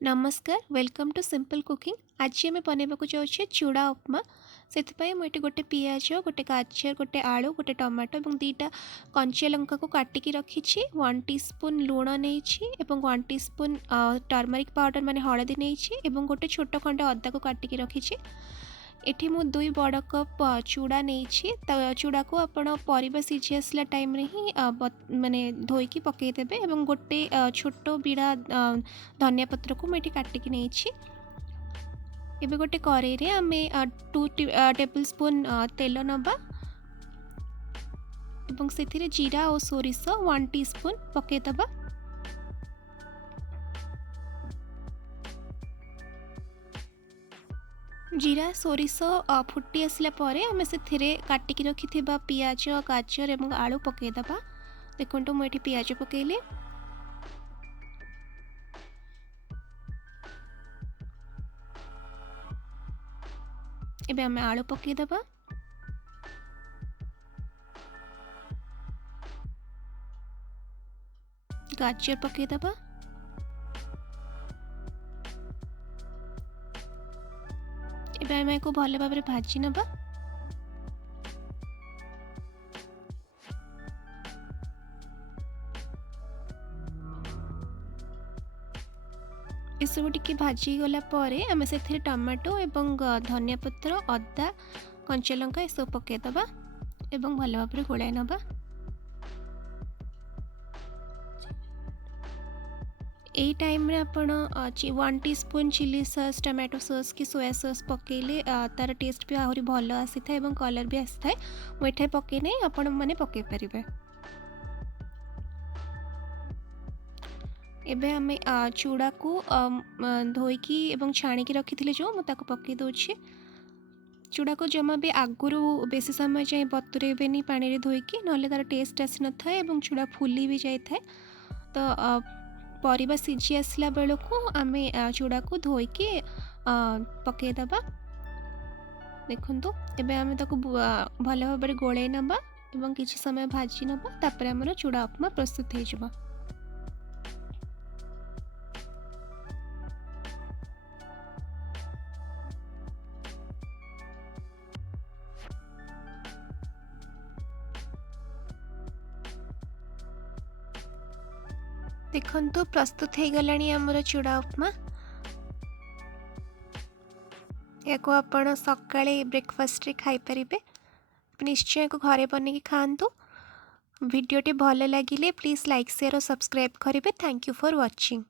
नमस्कार welcome to simple cooking. आज आम बनवाक जाऊे चूड़ा उपमा। से मुझे गोटे पिज गोटे गाजर गोटे आलू गोटे टमाटो और दीटा कंचा लंका को काटिक रखी। 1 टीस्पून लुण नहीं 1 टीस्पून टर्मरिक पाउडर माने हलदी नहीं गोटे छोट खंड अदा को काटिक रखी। एठी मु 2 बड़ कप चूड़ा नहीं चूड़ा को आपण परिबा सिझी आसला टाइम रे ही माने धोईकी पकईदेवे और गोटे छोट बिड़ा धनिया पत्र को मुझे काटिक नहीं। एबे गोटे कड़ाई रे आमे 2 टेबल स्पून तेल नबा एवं से जीरा और सोरिष 1 टीस्पून पकईदबा। जीरा सोरिष फुटी आसला परे आमे से काटिक रखि पियाज गाजर और आलू पकईदबा। देखो मुझे पियाज पकईली एबे आमे आलू पकईदबा। गाजर पकईदबा। एबे आमे को भल भाव में भाजी नबा। इसबू टिके भाजी गला परे आमे से टमाटो एवं धनिया पत्र अदा कंचा लंका सब पकईदबा एवं भल भाव में गोलाई नबा। यही टाइम रे आपण 1 teaspoon chilli sauce tomato sauce कि सोया सॉस पकेले तार टेस्ट भी आहरी भल आसी था एवं कलर भी आसी था। मुझे पकईने आपण मैंने पकई पारे। एबे आमे चूड़ा को धोईकी एवं छाणिकी रखी जो मुझे पकई दूचे। चूड़ा को जमा भी आगुरु बेसी समय जाए बतुरेबेनी पानी रे धोईकी नले तार टेस्ट आसी न था एवं चूड़ा फुली भी जाए था। तो परिबा सिझी आसला बेलू आमे चूड़ा को धोईकी पकईदबा। देखो एबे आमे ताको भल भाव में गोलाई नबा एवं किछि समय भाजी नबा तापर हमर चूड़ा उपमा प्रस्तुत हो जिवो। देखो प्रस्तुत हो गलानी आमर चूड़ा उपमा। या आपण सकाळे ब्रेकफास्ट रे खाई परिबे। निश्चय को घरे बने की खांतु। वीडियोटी भल लगिले प्लीज लाइक शेयर और सब्सक्राइब करेंगे। Thank you for watching.